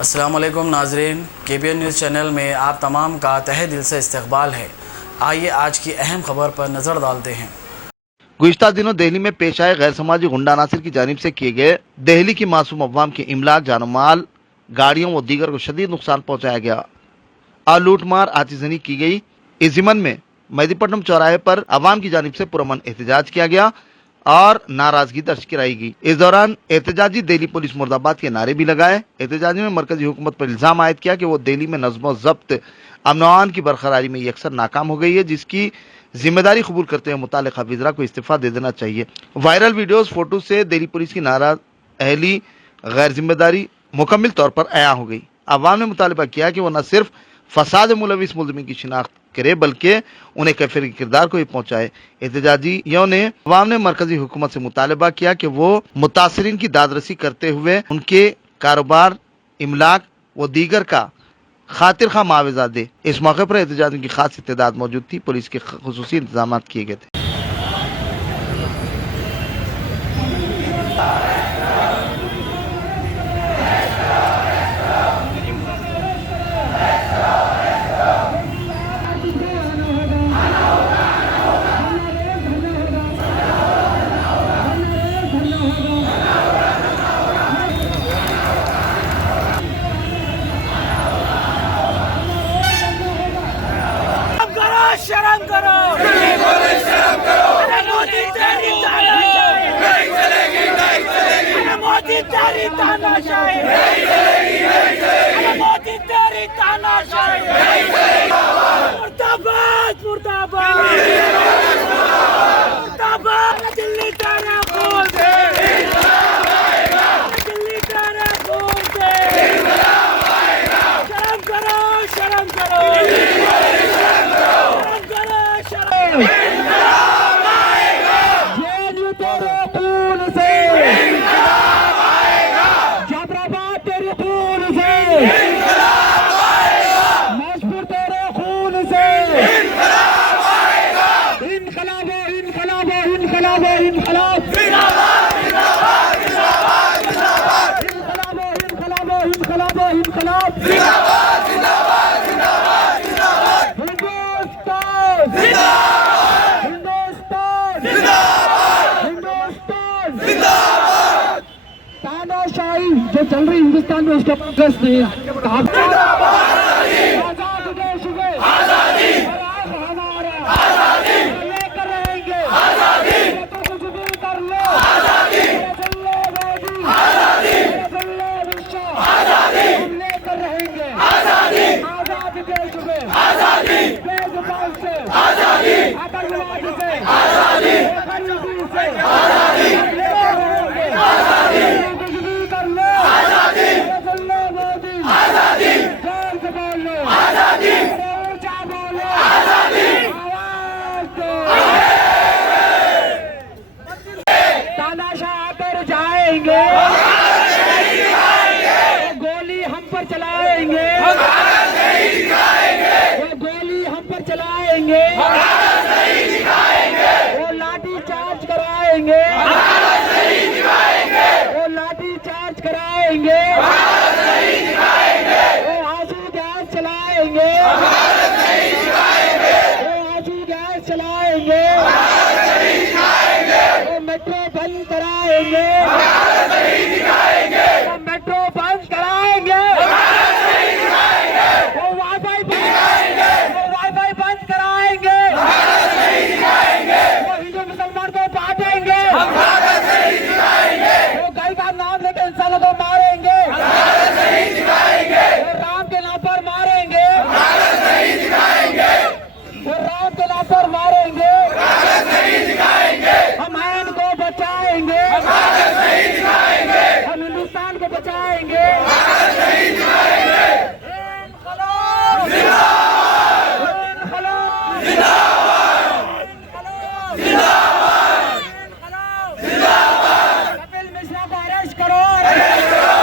अस्सलाम वालेकुम नाजरीन, KBN न्यूज़ चैनल में आप तमाम का तहे दिल से इस्तकबाल है। आइए आज की अहम खबर पर नज़र डालते हैं। गुज़िश्ता दिनों दिल्ली में पेश आए गैर समाजी गुंडा नासिर की जानिब से किए गए दिल्ली की मासूम अवाम के इमलाक, जानमाल, गाड़ियों व दीगर को शदीद नुकसान पहुंचाया गया और लूटमार आतिशबाजी की गई। इस ज़िमन में मेहदीपट्टनम चौराहे पर अवाम की जानिब से पुरअमन एहतजाज किया गया और नाराजगी दर्ज कराई गई। इस दौरान एहतजाजी दिल्ली पुलिस मुर्दाबाद के नारे भी लगाए। एहतजाजी में मरकजी हुकूमत पर इल्जाम आयद किया कि वो दिल्ली में नज़्म ज़ब्त, अमन व अमान की बरकरारी में अक्सर नाकाम हो गई है, जिसकी जिम्मेदारी कबूल करते हुए मुतालिका वज़रा को इस्तीफा दे देना चाहिए। वायरल वीडियोस, फोटो से दिल्ली पुलिस की नाराज अहली गैर जिम्मेदारी मुकम्मल तौर पर अया हो गई। अवाम ने मुतालबा किया कि वो न सिर्फ फसाद मुलविस मुल्ज़िमीन की शिनाख्त करे बल्कि उन्हें कैफिर के किरदार को भी पहुंचाए। एहतजाजियों ने अवाम ने मरकजी हुकूमत से मुतालबा किया कि वो मुतासरीन की दादरसी करते हुए उनके कारोबार, इमलाक व दीगर का खातिर खा मुआवजा दे। इस मौके पर एहतजाजियों की खास इत्तेदाद मौजूद थी। पुलिस के खुसूसी इंतजाम किए गए थे। शर्म करो, शर्म करो। अरे मोदी तेरी तानाशाही नहीं चलेगी, नहीं चलेगी। अरे मोदी तेरी तानाशाही नहीं चलेगी, नहीं चलेगी। अरे मोदी तेरी तानाशाही नहीं चलेगी। मुर्दाबाद, मुर्दाबाद, मुर्दाबाद। दिल्ली तेरा खून से इंकलाब आएगा, दिल्ली तेरा खून से इंकलाब आएगा। शर्म करो, शर्म करो, इंकलाब आएगा। जेएनयू तेरे खून से इंकलाब आएगा, जबराबाद तेरे खून से इंकलाब आएगा, मशहूर तेरे खून से इंकलाब आएगा। इनकलाब, इनकलाब, इनकलाब, इनकलाब, जिंदाबाद, जिंदाबाद, जिंदाबाद, जिंदाबाद। इनकलाब, इनकलाब, इनकलाब, इनकलाब, जिंदाबाद, जिंदाबाद, जिंदाबाद, जिंदाबाद। हिंदुस्तान जिंदाबाद, हिंदुस्तान जिंदाबाद, हिंदुस्तान जिंदाबाद। तानाशाही जो चल रही हिंदुस्तान में उसका प्रोग्रेस नहीं है। आजाद देश में आजादी, हमारा आजादी लेकर रहेंगे, आजादी तो कुछ भी कर लो, आजादी आजादी, आजादी हम लेकर रहेंगे, आजादी आजाद देश में आजादी, बेजुबान से आजादी, आतंकवाद से आजादी, गरीबी से आजादी लेकर रहेंगे, आजादी कुछ भी कर लो, आजादी मोदी आजादी, जोर से बोलो आजादी, ऊंचा बोलो आजादी, आवाज दो। तानाशाह पर जाएंगे, गोली हम पर चलाएंगे, वो गोली हम पर चलाएंगे, वो लाठी चार्ज कराएंगे, वो लाठी चार्ज कराएंगे, वो आंसू गैस चलाएंगे, वो आंसू गैस चलाएंगे, वो मेट्रो बंद कराएंगे, वो मेट्रो बंद कराएंगे, वो वाईफाई बंद कराएंगे, वो हिंदू मुसलमान को बांटेंगे, वो गाय का नाम लेकर इंसानों को मारेंगे, वो राम के नाम पर मारेंगे, वो राम के नाम पर मारेंगे, हम आयन को बचाएंगे, हम हिंदुस्तान को बचाएंगे। इनकलाब जिंदाबाद, इनकलाब जिंदाबाद, इनकलाब जिंदाबाद, इनकलाब जिंदाबाद। कपिल मिश्रा को अरेस्ट करो, अरेस्ट करो।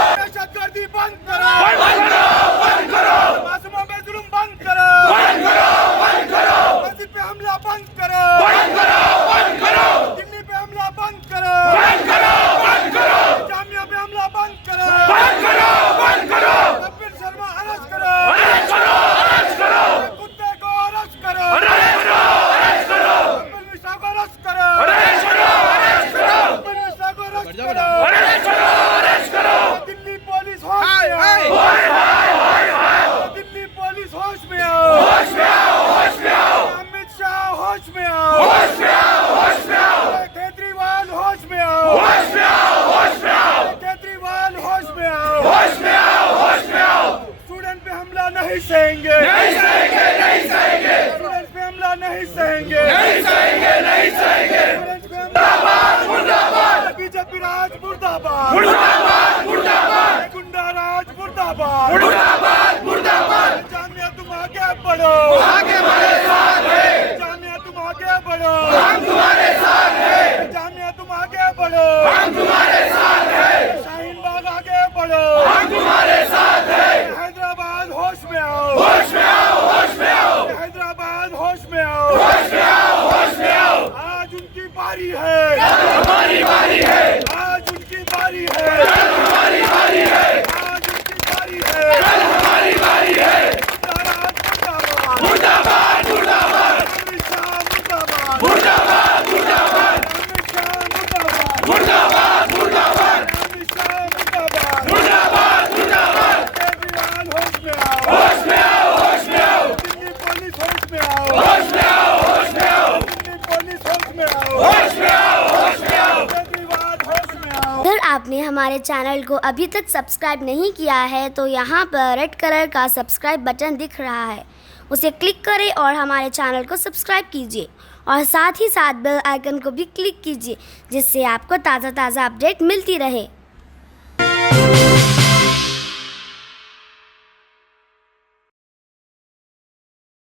सहेंगे, नहीं सहेंगे, नहीं सहेंगे, स्टूडेंट्स पे हमला नहीं सहेंगे, नहीं सहेंगे, नहीं सहेंगे, स्टूडेंट्स पे मुर्दाबाद, मुर्दाबाद, बीजेपी राज मुर्दाबाद, मुर्दाबाद, मुर्दाबाद, गुंडा राज मुर्दाबाद, मुर्दाबाद, मुर्दाबाद, जामिया तुम आगे बढ़ो, आगे बढ़े साथ है, जामिया तुम आगे बढ़ो, हम तुम्हारे साथ है, जामिया तुम आगे बढ़ो, हम तुम्हारे साथ है, शाहीन बाग आगे बढ़ो, हम तुम्हारे साथ है, हैदराबाद होश में आओ, होश में आओ, होश में आओ, हैदराबाद होश में आओ, होश में आओ, होश में आओ, आज उनकी बारी है, हमारी बारी है, आज उनकी बारी है, हमारी बारी है, आज उनकी बारी है, हमारी बारी है, मुर्दाबाद, मुर्दाबाद, अमित शाह मुर्दाबाद, मुर्दाबाद, अमित शाह मुर्दाबाद, मुर्दाबाद, अमित शाह मुर्दाबाद, मुर्दाबाद, केजरीवाल होश में आओ, होश में आओ, होश में आओ, दिल्ली पुलिस होश में आओ, होश में आओ, होश में आओ, दिल्ली पुलिस होश में आओ, होश में आओ, होश में आओ, केजरीवाल होश में आओ। अगर आपने हमारे चैनल को अभी तक सब्सक्राइब नहीं किया है तो यहाँ पर रेड कलर का सब्सक्राइब बटन दिख रहा है, उसे क्लिक करें और हमारे चैनल को सब्सक्राइब कीजिए और साथ ही साथ बेल आइकन को भी क्लिक कीजिए जिससे आपको ताज़ा अपडेट मिलती रहे।